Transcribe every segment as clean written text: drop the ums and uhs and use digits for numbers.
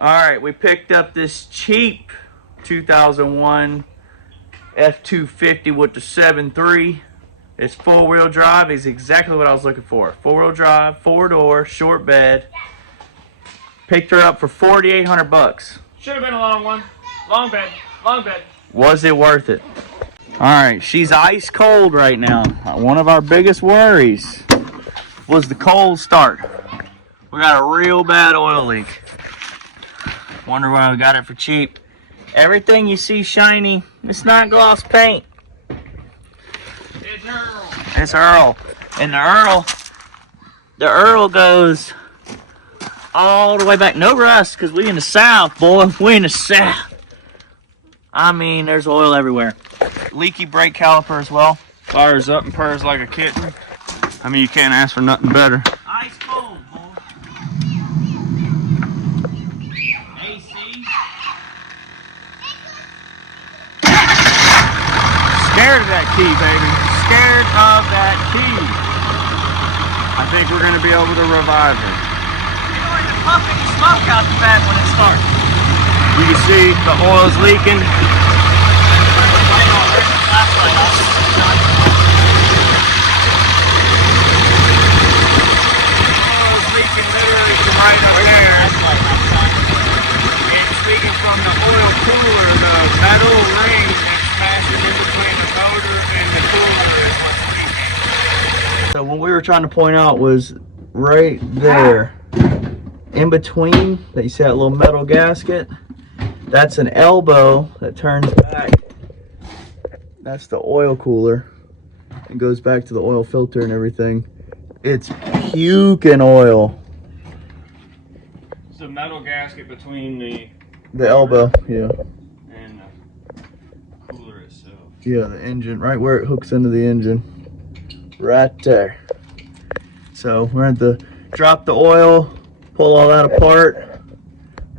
Alright, we picked up this cheap 2001 F250 with the 7.3. It's 4-wheel drive. It's exactly what I was looking for. 4-wheel drive, 4-door, short bed. Picked her up for 4,800 bucks. Should have been a long one. Long bed. Long bed. Was it worth it? Alright, she's ice cold right now. One of our biggest worries was the cold start. We got a real bad oil leak. Wonder why we got it for cheap. Everything you see shiny, it's not gloss paint. It's Earl. It's Earl. And the Earl goes all the way back. No rust, because we in the South, boy. We in the South. I mean, there's oil everywhere. Leaky brake caliper as well. Fires up and purrs like a kitten. I mean, you can't ask for nothing better. Ice cold, boy. AC. Scared of that key, baby. Scared of that key. I think we're going to be able to revive her. You don't even puff any smoke out the back when it starts. You can see the oil's leaking. Oil's leaking literally from right up there. It's leaking from the oil cooler, the metal ring that's passing in between the motor and the cooler is what's leaking. So what we were trying to point out was right there, in between, that you see that little metal gasket. That's an elbow that turns back. That's the oil cooler. It goes back to the oil filter and everything. It's puking oil. It's a metal gasket between The elbow, yeah. and the cooler itself. Yeah, the engine, right where it hooks into the engine. Right there. So we're going to have to drop the oil, pull all that apart,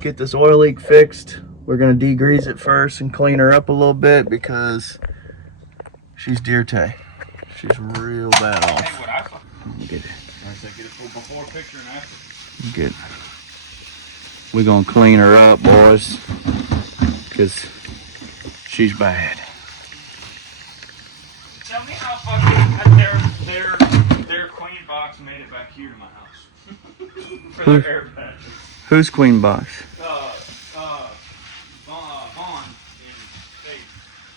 get this oil leak fixed. We're going to degrease it first and clean her up a little bit because she's deer tay. She's real bad off. Hey, what I thought. Get it. I said get a full before picture and after. Good. We're going to clean her up, boys, because she's bad. Tell me how fucking their queen box made it back here to my house. For their air patches. Who's queen box? Vaughn in State.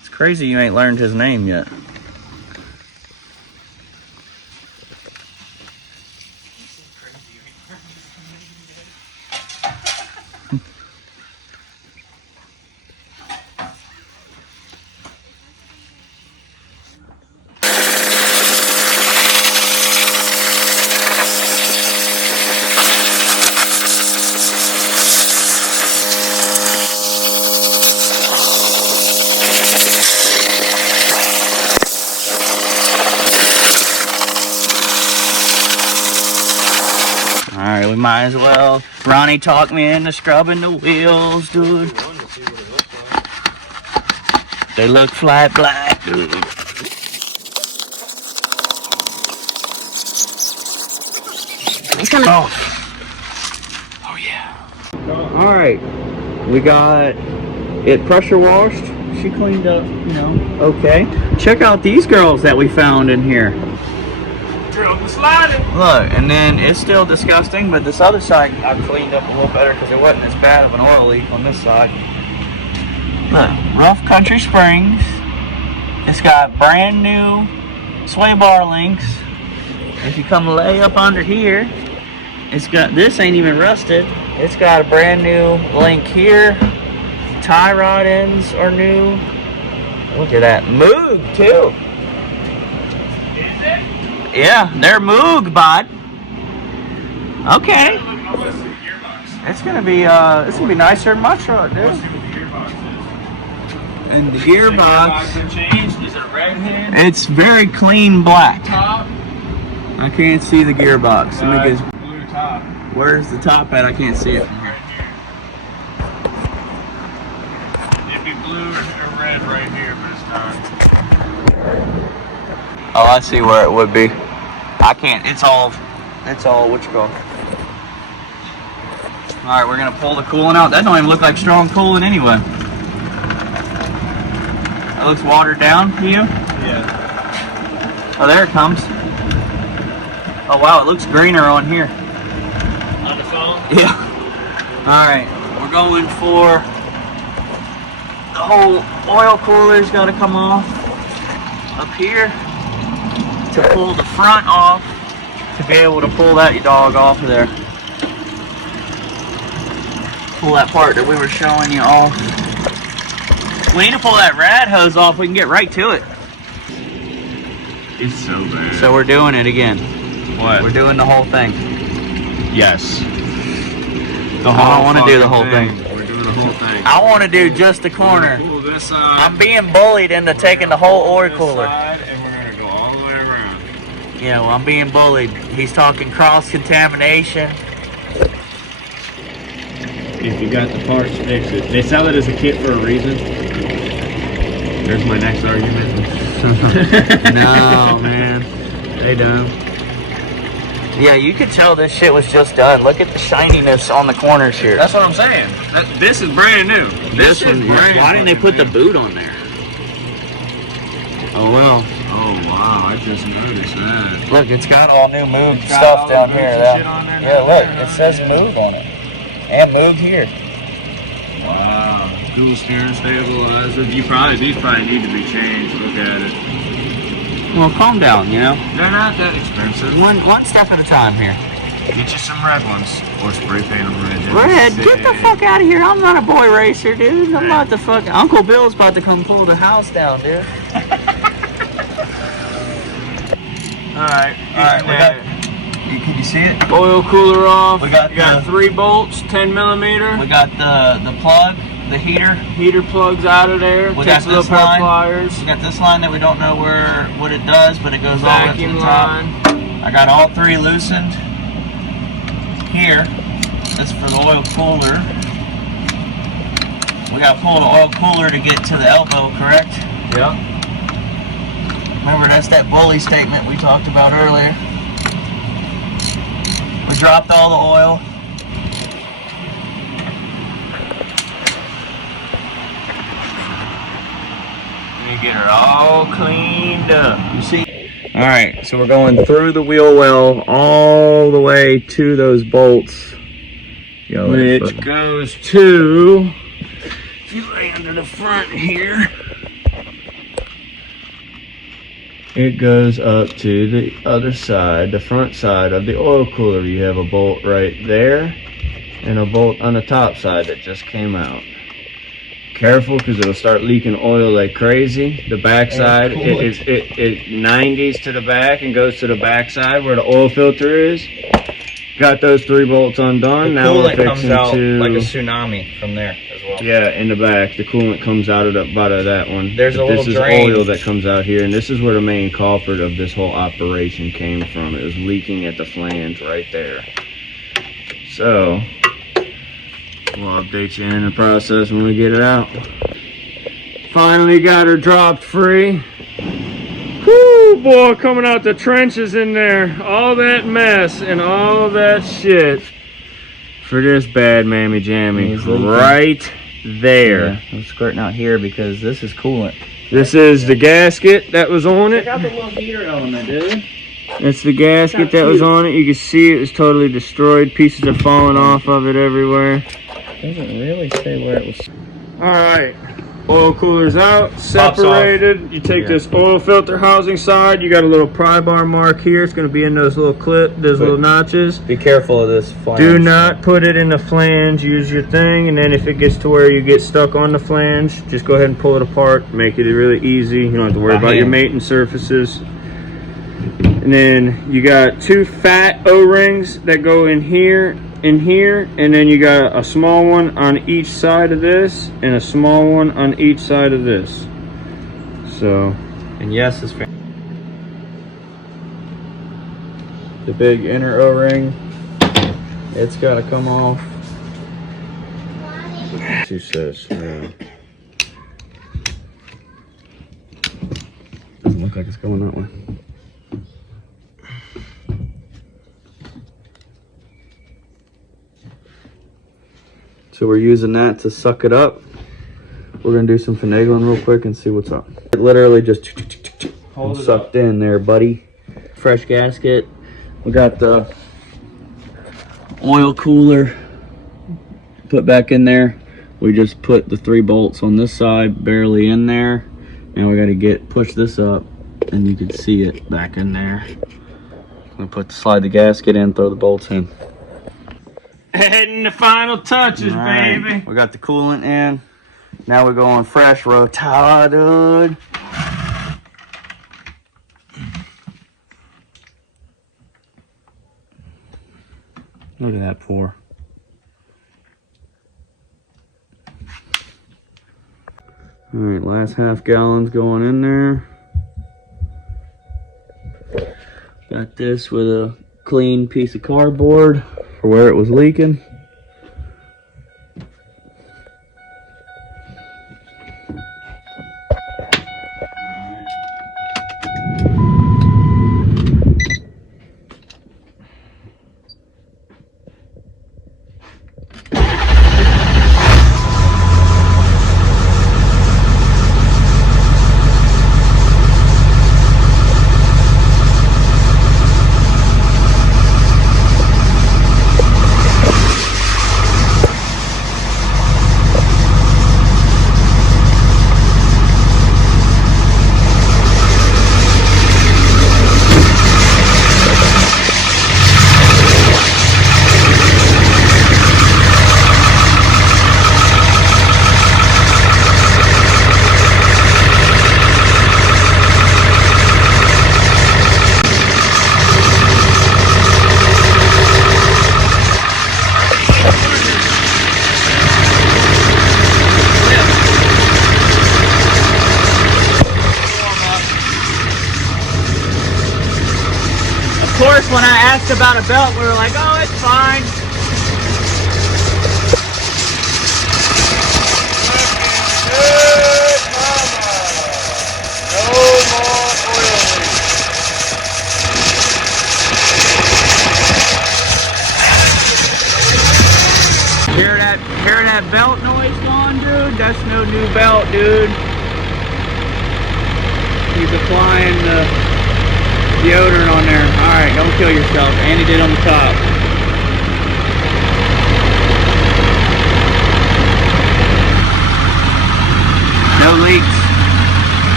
It's crazy you ain't learned his name yet. Alright, we might as well. Ronnie talked me into scrubbing the wheels, dude. They look flat black, dude. It's coming off. Oh yeah. Alright, we got it pressure washed. She cleaned up, you know, okay. Check out these girls that we found in here. Look, and then it's still disgusting, but this other side I cleaned up a little better because it wasn't as bad of an oil leak on this side. Look, rough country springs. It's got brand new sway bar links. If you come lay up under here, it's got, this ain't even rusted. It's got a brand new link here. Tie rod ends are new. Look at that. Moog too. Yeah, they're Moog, bud. Okay. It's gonna be nicer than my truck, dude. And the gearbox. Is it redhead? It's very clean black. Top. I can't see the gearbox. Let me get, Blue top. where's the top at? I can't see it from here. It'd be blue or red right here, but it's not. Oh, I see where it would be. I can't. It's all what you call. Alright, we're gonna pull the coolant out. That don't even look like strong coolant anyway. That looks watered down to you? Yeah. Oh, there it comes. Oh wow, it looks greener on here. On the phone? Yeah. Alright, we're going for the whole oil cooler's gotta come off up here to pull the front off to be able to pull that dog off of there. Pull that part that we were showing you off. We need to pull that rad hose off. We can get right to it. It's so bad. So we're doing it again. What? We're doing the whole thing. Yes. I don't want to do the whole thing. We're doing the whole thing. I want to do just the corner. Pull this side. I'm being bullied into taking the whole oil cooler. And we're gonna go all the way around. Yeah, well, I'm being bullied. He's talking cross-contamination. If you got the parts, fix it. They sell it as a kit for a reason. There's my next argument. No, man. They don't. Yeah, you could tell this shit was just done. Look at the shininess on the corners here. That's what I'm saying. This is brand new. This is one, brand new. why didn't they put the boot on there? Oh, well. Oh, wow. I just noticed that. Look, it's got all new move It's got stuff all the down boots here. and shit on there Yeah, now? look, it says move on it. And move here. Wow. Dual steering stabilizer. These probably need to be changed. Look at it. Well, calm down, you know? They're not that expensive. One step at a time here. Get you some red ones. Or spray paint them red. Red, get the fuck out of here. I'm not a boy racer, dude. I'm about to fuck. Uncle Bill's about to come pull the house down, dude. Alright. Can you see it? Oil cooler off. We got you got 3 bolts, 10 millimeter. We got the plug, the heater. Heater plugs out of there. We Takes got a little this pair of line. pliers. We got this line that we don't know what it does, but it goes all the way up to Vacuum the top. line. I got all 3 loosened here. That's for the oil cooler. We got to pull the oil cooler to get to the elbow, correct? Yep. Remember, that's that bully statement we talked about earlier. We dropped all the oil. You get her all cleaned up. You see? Alright, so we're going through the wheel well all the way to those bolts. Which goes to, if you lay under the front here, it goes up to the other side, the front side of the oil cooler. You have a bolt right there and a bolt on the top side that just came out. Careful, because it'll start leaking oil like crazy. The back side, it 90s to the back and goes to the back side where the oil filter is. Got those 3 bolts undone. Now we're fixing to like a tsunami from there as well. Yeah, in the back, the coolant comes out of that one. There's a little This is drain. oil that comes out here, and this is where the main culprit of this whole operation came from. It was leaking at the flange right there. So we'll update you in the process when we get it out. Finally got her dropped free. Whoo, boy, coming out the trenches in there. All that mess and all of that shit for this bad mammy jammy right there. Yeah, I'm squirting out here because this is coolant. This is the gasket that was on it. Check out the little heater element, dude. That's the gasket that was on it. You can see it was totally destroyed. Pieces are falling off of it everywhere. Doesn't really say where it was. All right, oil cooler's out, separated. You take this oil filter housing side. You got a little pry bar mark here. It's going to be in those little little notches. Be careful of this flange. Do not put it in the flange. Use your thing, and then if it gets to where you get stuck on the flange, just go ahead and pull it apart. Make it really easy. You don't have to worry about your mating surfaces. And then you got 2 fat O-rings that go in here, and then you got a small one on each side of this, and a small one on each side of this. So, And yes, it's the big inner O-ring, it's got to come off. She says, doesn't look like it's going that way. So we're using that to suck it up. We're gonna do some finagling real quick and see what's up. It literally just sucked in there, buddy. Fresh gasket. We got the oil cooler put back in there. We just put the 3 bolts on this side barely in there. Now we gotta push this up and you can see it back in there. I'm gonna slide the gasket in, throw the bolts in. Heading the final touches, baby. We got the coolant in. Now we're going fresh retarded. Look at that pour. All right, last half gallon's going in there. Got this with a clean piece of cardboard for where it was leaking. Of course, when I asked about a belt, we were like, oh, it's fine. Good mama. No more oil leaks. Hear that belt noise going, dude? That's no new belt, dude. He's applying the deodorant on there. Alright, don't kill yourself. Andy did on the top. No leaks.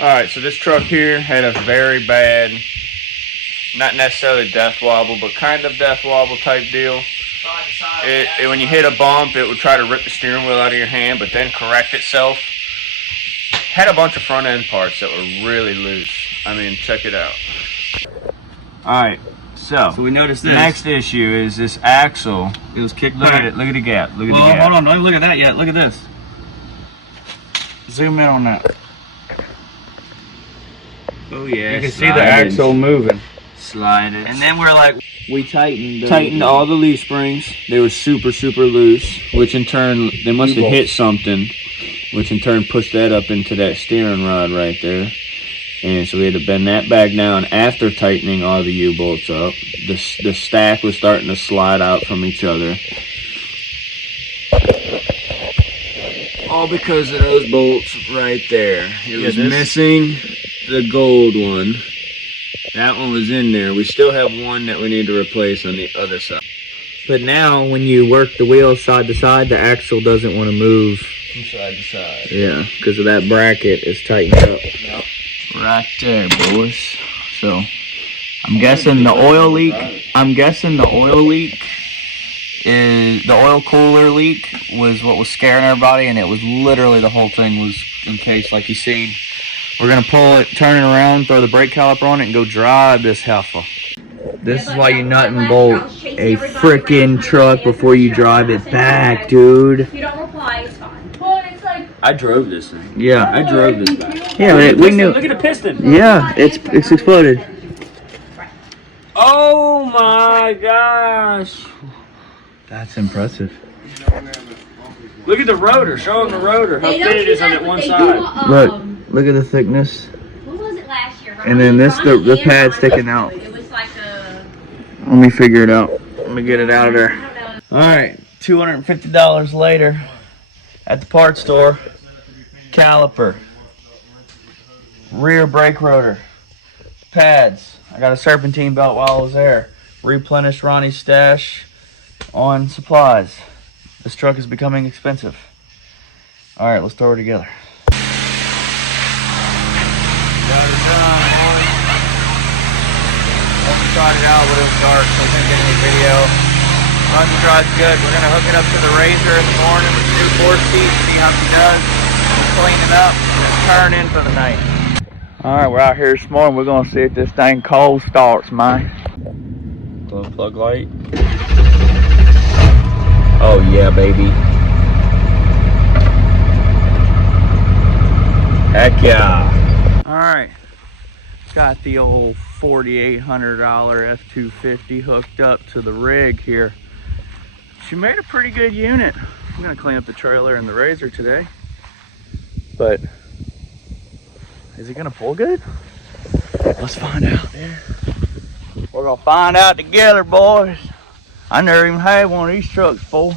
Alright, so this truck here had a very bad, not necessarily death wobble, but kind of death wobble type deal. When you hit a bump, it would try to rip the steering wheel out of your hand, but then correct itself. Had a bunch of front end parts that were really loose. I mean, check it out. Alright, so we noticed this. Next issue is this axle. It was kicked Look back. at it, look at the gap. Look at the Well, gap. hold on, don't look at that yet. Look at this. Zoom in on that. Oh yeah. You can see the axle moving. Slide it. And then we're like, we Tightened all the leaf springs. They were super, super loose, which in turn, they must have hit something, which in turn pushed that up into that steering rod right there. And so we had to bend that back down after tightening all the U-bolts up. The stack was starting to slide out from each other. All because of those bolts right there. It was missing the gold one. That one was in there. We still have one that we need to replace on the other side. but now when you work the wheels side to side, the axle doesn't want to move. From side to side. Yeah, because of that bracket is tightened up. Yep. Right there, boys. So I'm guessing the oil leak. Is the oil cooler leak was what was scaring everybody, and it was literally the whole thing was encased like you seen. We're gonna pull it, turn it around, throw the brake caliper on it, and go drive this heifer. This is why you nut and bolt a frickin' truck before you drive it back, dude. If you don't reply, it's fine. Well, it's like, I drove this thing. Yeah, I drove this back. yeah, we knew. Look at the piston. Yeah, it's exploded. Oh my gosh. That's impressive. Look at the rotor. Show them the rotor. How they don't thin it do is on that, that but one they side. do, Look at the thickness. what was it last year? And then this, the pad sticking out. It was like a, Let me figure it out. Let me get it out of there. I don't know. Alright, $250 later at the parts store. Caliper, rear brake rotor, pads. I got a serpentine belt while I was there. Replenished Ronnie's stash on supplies. This truck is becoming expensive. Alright, let's throw it together. Got her done, boys. Hope you tried it out, but it was dark, so I couldn't get any video. Runs and drives good. We're going to hook it up to the Razor in the morning with the new Ford seat, see how she does. Clean it up, and then turn in for the night. Alright, we're out here this morning. We're going to see if this thing cold starts, man. Little plug light. Oh yeah, baby. Heck yeah. Alright. Got the old $4,800 F250 hooked up to the rig here. She made a pretty good unit. I'm gonna clean up the trailer and the Razor today. But is it gonna pull good? Let's find out, dude. We're gonna find out together, boys. I never even had one of these trucks full.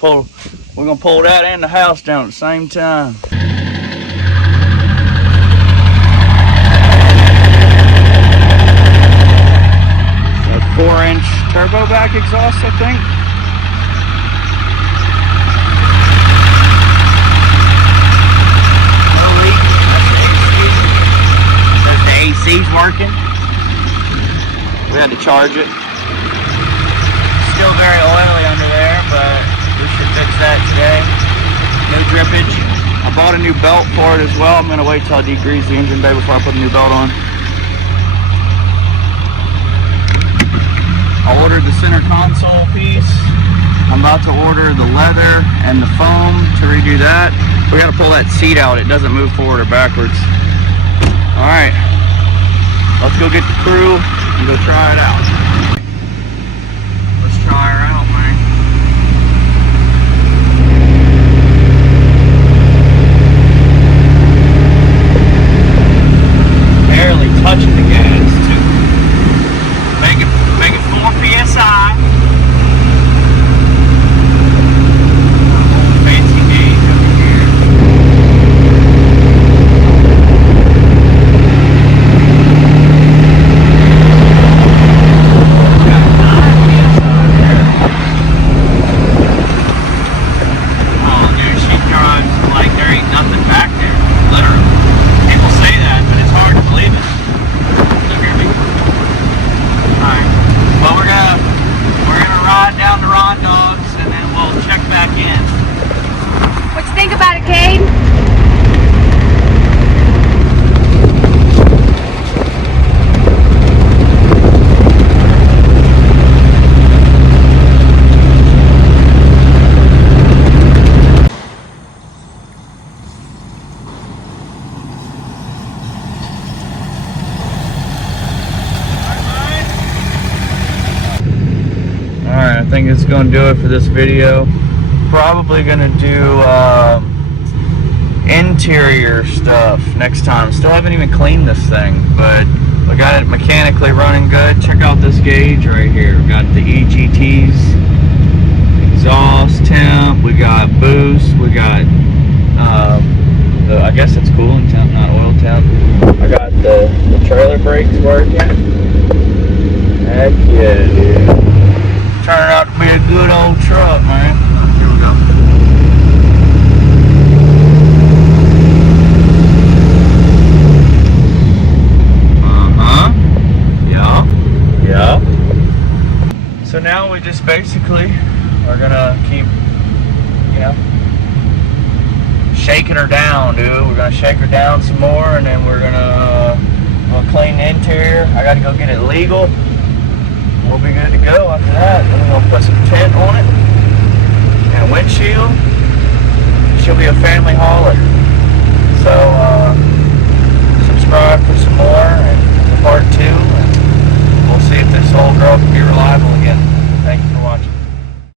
We're gonna pull that and the house down at the same time. A 4-inch turbo back exhaust, I think. No leak. Says the AC's working. We had to charge it. Still very oily under there, but we should fix that today. No drippage. I bought a new belt for it as well. I'm gonna wait till I degrease the engine bay before I put a new belt on. I ordered the center console piece. I'm about to order the leather and the foam to redo that. We gotta pull that seat out. It doesn't move forward or backwards. All right, let's go get the crew and go try it out. Let's try her out, man. Barely touching the gas too. Make it 4 PSI. Fancy gauge over here. Got 9 PSI there. Oh, dude, she drives like there ain't nothing back there. Literally. People say that, but it's hard to believe it. You hear me? Alright. Well, we're gonna ride down to Ron Dogs and then we'll check back in. What you think about it, Cade? Alright, I think it's gonna do it for this video. Probably gonna do interior stuff next time. Still haven't even cleaned this thing, but we got it mechanically running good. Check out this gauge right here. We got the EGTs, exhaust temp, we got boost, we got I guess it's cooling temp, not oil temp. I got the trailer brakes working. Heck yeah, dude. Turning out to be a good old truck, man. Here we go. Yeah. So now we just basically are gonna keep, shaking her down, dude. We're gonna shake her down some more, and then we'll clean the interior. I gotta go get it legal. We'll be good to go after that. Then we're gonna put some tint on it and a windshield. She'll be a family hauler. So subscribe for some more and part 2. And we'll see if this old girl can be reliable